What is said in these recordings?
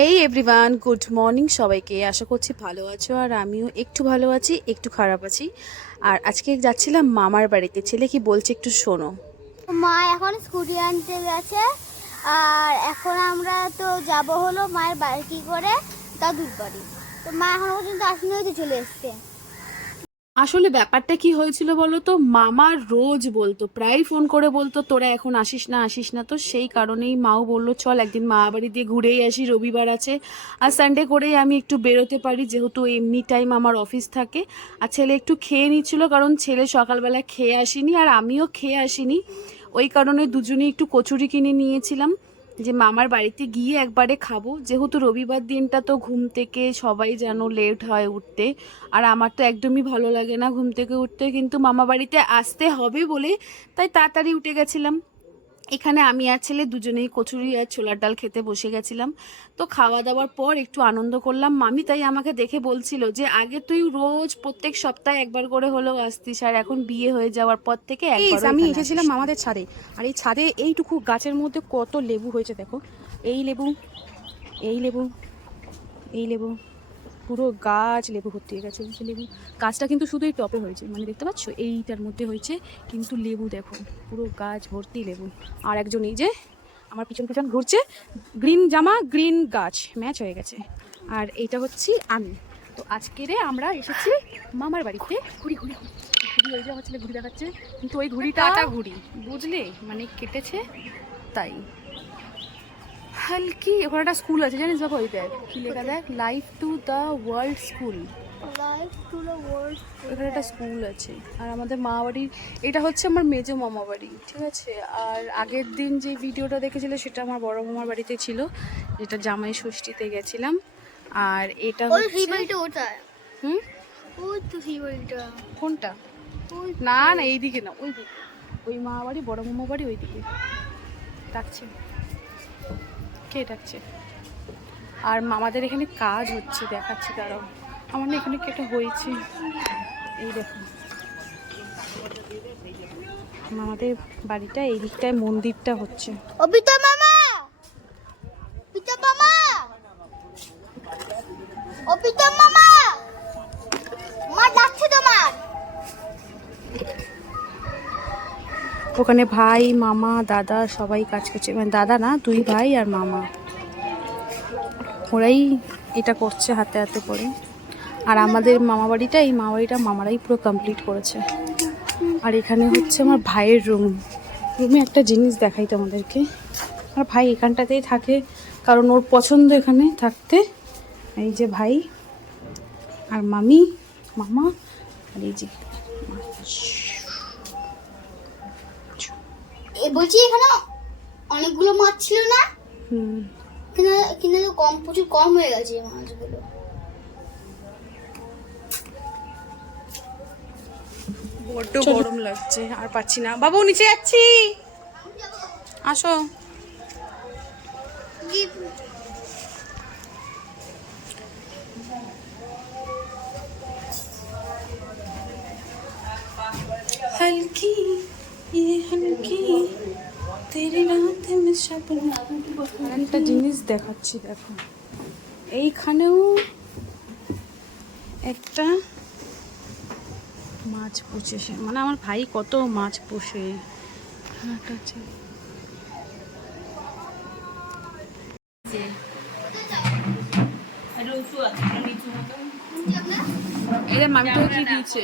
হেই everyone good morning সবাইকে। আশা করছি ভালো আছো, আর আমিও একটু ভালো আছি, একটু খারাপ আছি। আর আজকে যাচ্ছিলাম মামার বাড়িতে। ছেলে কি বলছে একটু শোনো। মা এখন স্কুটি আনতে গেছে, আর এখন আমরা তো যাব হলো মায়ের বাড়ি কি করে, দাদুর বাড়ি। তো মা এখন পর্যন্ত হয়তো চলে এসছে। আসলে ব্যাপারটা কি হয়েছিল বলো তো মামা রোজ বলতো প্রায় ফোন করে বলতো, তোরা এখন আসিস না আসিস না। তো সেই কারণেই মাও বলল, চল একদিন মা বাড়ি দিয়ে ঘুরেই আসি, রবিবার আছে। আর সানডে করেই আমি একটু বেরোতে পারি, যেহেতু এমনি টাইম আমার অফিস থাকে। আর ছেলে একটু খেয়ে নিচ্ছিল, কারণ ছেলে সকালবেলা খেয়ে আসিনি, আর আমিও খেয়ে আসিনি। ওই কারণে দুজনেই একটু কচুরি কিনে নিয়েছিলাম। যে মামার বাড়িতে গিয়ে একবারে খাব। যেহেতু রবিবার দিনটা তো ঘুম থেকে সবাই যেন লেট হয় উঠতে, আর আমার তো একদমই ভালো লাগে না ঘুম থেকে উঠতে। কিন্তু মামা বাড়িতে আসতে হবে বলে তাই তাড়াতাড়ি উঠে গেছিলাম। এখানে আমি আর ছেলে দুজনেই কচুরি আর ছোলার ডাল খেতে বসে গেছিলাম। তো খাওয়া দাওয়ার পর একটু আনন্দ করলাম। মামি তাই আমাকে দেখে বলছিল যে আগে তুই রোজ প্রত্যেক সপ্তাহে একবার করে হলেও আসতিস আর এখন বিয়ে হয়ে যাওয়ার পর থেকে আমি এসেছিলাম আমাদের ছাদে। আর এই ছাদে এইটুকু গাছের মধ্যে কত লেবু হয়েছে দেখো। এই লেবু এই লেবু এই লেবু পুরো গাছ লেবু ভর্তি হয়ে গেছে যে লেবু। গাছটা কিন্তু শুধু এই টপে হয়েছে মানে দেখতে পাচ্ছ? এইটার মধ্যে হয়েছে কিন্তু লেবু দেখো পুরো গাছ ভর্তি লেবু। আর একজন এই যে আমার পিছন পিছন ঘুরছে গ্রিন জামা গ্রিন গাছ ম্যাচ হয়ে গেছে। আর এইটা হচ্ছে আমি। তো আজকেরে আমরা এসেছি মামার বাড়িতে। ঘুরি ঘুরি ঘুরি। ঘুরি ওই যে আমার ছেলে ঘুরি দেখাচ্ছে। কিন্তু ওই টাটা ঘুড়ি। বুঝলে? মানে কেটেছে তাই। হালকি ওখানে একটা স্কুল আছে জানিস বাবা? ওই দেখ কি লেখা দেখ life to the world school এখানে একটা স্কুল আছে। আর আমাদের মা বাড়ির এটা হচ্ছে আমার মেজো মামা বাড়ি ঠিক আছে? আর আগের দিন যে ভিডিওটা দেখেছিলে সেটা আমার বড় মামার বাড়িতে ছিল যেটা জামাই ষষ্ঠীতে গেছিলাম। আর এটা হুম? কোনটা? না না এইদিকে না ওই দিকে ওই মা বাড়ি বড় মামা বাড়ি ওই দিকে ডাকছে কে ডাকছে? আর মামাদের এখানে কাজ হচ্ছে, দেখাচ্ছি তারাও আমার না এখানে কেটে হয়েছে। এই দেখো মামাদের বাড়িটা এই দিকটায় মন্দিরটা হচ্ছে। মামা! মামা! মামা! ওখানে ভাই, মামা, দাদা সবাই কাজ করছে। মানে দাদা না, দুই ভাই আর মামা। ওরাই এটা করছে হাতে হাতে করে। আর আমাদের মামা বাড়িটা এই মামা বাড়িটা মামারাই পুরো কমপ্লিট করেছে। আর এখানে হচ্ছে আমার ভাইয়ের রুম রুমে একটা জিনিস দেখাই তোমাদেরকে। আর ভাই এখানটাতেই থাকে, কারণ ওর পছন্দ এখানে থাকতে। এই যে ভাই আর মামি, মামা আর এই যে বলছি এখানে অনেকগুলো মাছ ছিল না হুম কিন্তু কিন্তু কম প্রচুর কম হয়ে গেছে এই মাছগুলো বড্ড গরম লাগছে আর পাচ্ছি না বাবু নিচে যাচ্ছি আসো हल्की ये हल्की तेरी रात में सपना একটা জিনিস দেখাচ্ছি দেখো এইখানেও একটা মাছ পুষেছে মানে আমার ভাই কত মাছ পোষে হাঁটা আছে। এরা কি দিয়েছে?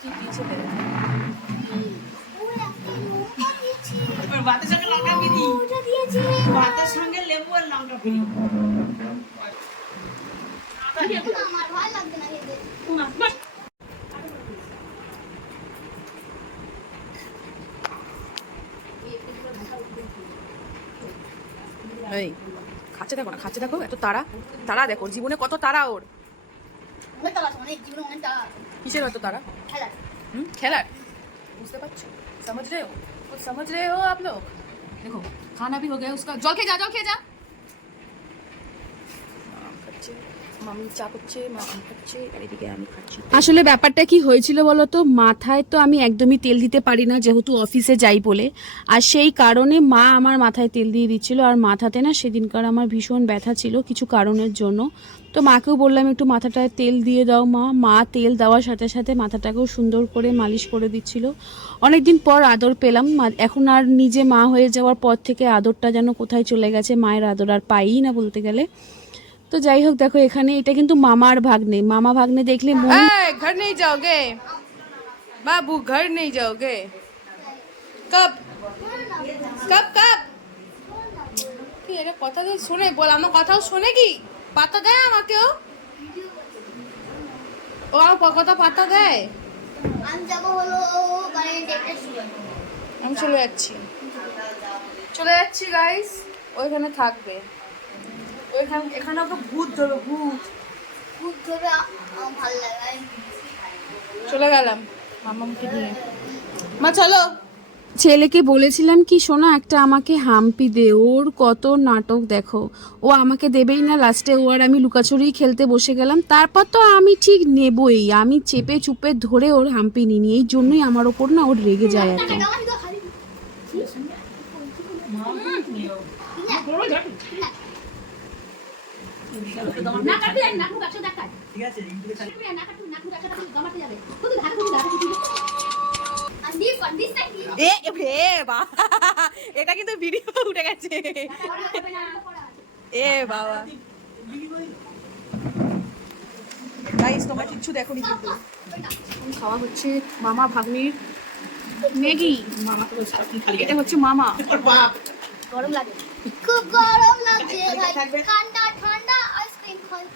কি দিয়েছে? ভাতের সঙ্গে লঙ্কা ভাতের সঙ্গে লেবু আর লঙ্কা এই খাচ্ছে দেখো না খাচ্ছে দেখো এত তারা তারা দেখো জীবনে কত তারা ওর। কিসের এত তারা খেলার। হুম খেলার? বুঝতে পারছ? সমুদ্রেও कुछ समझ रहे हो आप लोग? देखो, खाना भी हो गया उसका। जल के जा जल के जा। আসলে ব্যাপারটা কি হয়েছিল বলো তো মাথায় তো আমি একদমই তেল দিতে পারি না, যেহেতু অফিসে যাই বলে। আর সেই কারণে মা আমার মাথায় তেল দিয়ে দিচ্ছিল, আর মাথাতে না সেদিনকার আমার ভীষণ ব্যথা ছিল কিছু কারণের জন্য। তো মাকেও বললাম, একটু মাথাটায় তেল দিয়ে দাও মা। মা তেল দেওয়ার সাথে সাথে মাথাটাকেও সুন্দর করে মালিশ করে দিচ্ছিল। অনেকদিন পর আদর পেলাম এখন আর নিজে মা হয়ে যাওয়ার পর থেকে আদরটা যেন কোথায় চলে গেছে, মায়ের আদর আর পাইই না বলতে গেলে। তো যাই হোক দেখো এখানে এটা কিন্তু মামার ভাগ্নে। মামা ভাগ্নে দেখলে ঘর নেই যাওগে। বাবু ঘর নেই যাওগে। কব কব কব কি এটা কথা তো শুনে? বল আমার কথাও শুনে কি? পাতা দেয় আমাকেও ও? আমার কথা পাতা দেয়? আমি চলে যাচ্ছি। চলে যাচ্ছি গাইস ওইখানে থাকবে। ওইখানে এখানে ওকে ভূত ধরবে ভূত খুব ধরে ভালো লাগে চলে গেলাম মামাকে নিয়ে মা চলো ছেলেকে বলেছিলাম কি শোনা একটা আমাকে হাম্পি দে ওর কত নাটক দেখো ও আমাকে দেবেই না লাস্টে ও আর আমি লুকাচুরি খেলতে বসে গেলাম তারপর তো আমি ঠিক নেবই আমি চেপে চুপে ধরে ওর হাম্পি নিই এই জন্যই আমার ওপর না ওর রেগে যায় এত ঠিক আছে আন্দি ফন্দিস নাকি এ এ বা এটা কিন্তু ভিডিও উঠে গেছে। এ বাবা। গাইস তোমরা কিচ্ছু দেখোনি কিন্তু। খাওয়া হচ্ছে মামা ভাগ্নির ম্যাগি। এটা হচ্ছে মামা। গরম লাগে। খুব গরম লাগছে ভাই। ঠান্ডা ঠান্ডা আইসক্রিম খাই ছাড়া শান্তি নাই আমলাই স্নান করে এসে ভাই ঠান্ডা ঠান্ডা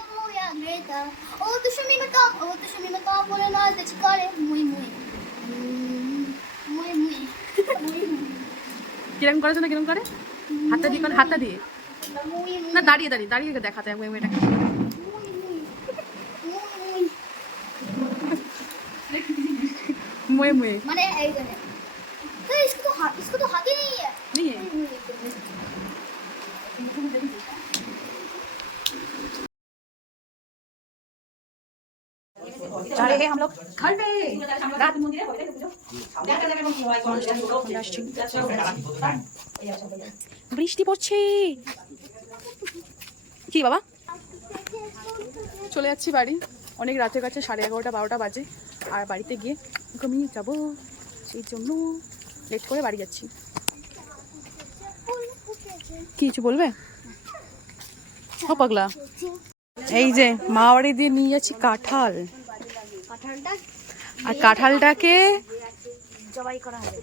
tu scemi me tom O tu scemi me tom Vuole notte ci cuore Mui mui Mui mui Mui mui কিরকম করেছে না কিরকম করে হাতটা দিয়ে করে হাতটা দিয়ে Mui mui না দাঁড়িয়ে দাঁড়িয়ে দাঁড়িয়ে দেখাতে হবে মেয়েটাকে Mui mui Mui mui মুয়ে মুয়ে माने এইখানে तो इसको तो हाथ इसको तो हाथ ही नहीं है जा रहे हैं हम लोग घर पे रात বৃষ্টি পড়ছে কি বাবা চলে যাচ্ছি বাড়ি অনেক রাতে কাছে সাড়ে এগারোটা বারোটা বাজে আর বাড়িতে গিয়ে ঘুমিয়ে যাব সেই জন্য লেট করে বাড়ি যাচ্ছি কি কিছু বলবে ও পাগলা এই যে মা বাড়ি দিয়ে নিয়ে যাচ্ছি কাঁঠাল কাঁঠালটা আর কাঁঠালটাকে জবাই করা হবে।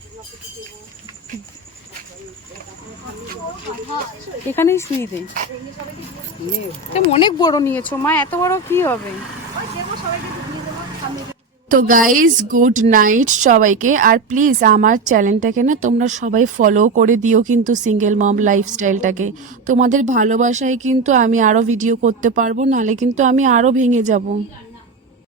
এখানেই শুয়ে দে। অনেক বড় নিয়েছো মা এত বড় কি হবে? তো গাইজ গুড নাইট সবাইকে। আর প্লিজ আমার চ্যানেলটাকে না তোমরা সবাই ফলো করে দিও কিন্তু সিঙ্গেল মম লাইফস্টাইলটাকে তোমাদের ভালোবাসায় কিন্তু আমি আরও ভিডিও করতে পারব নাহলে কিন্তু আমি আরও ভেঙে যাব।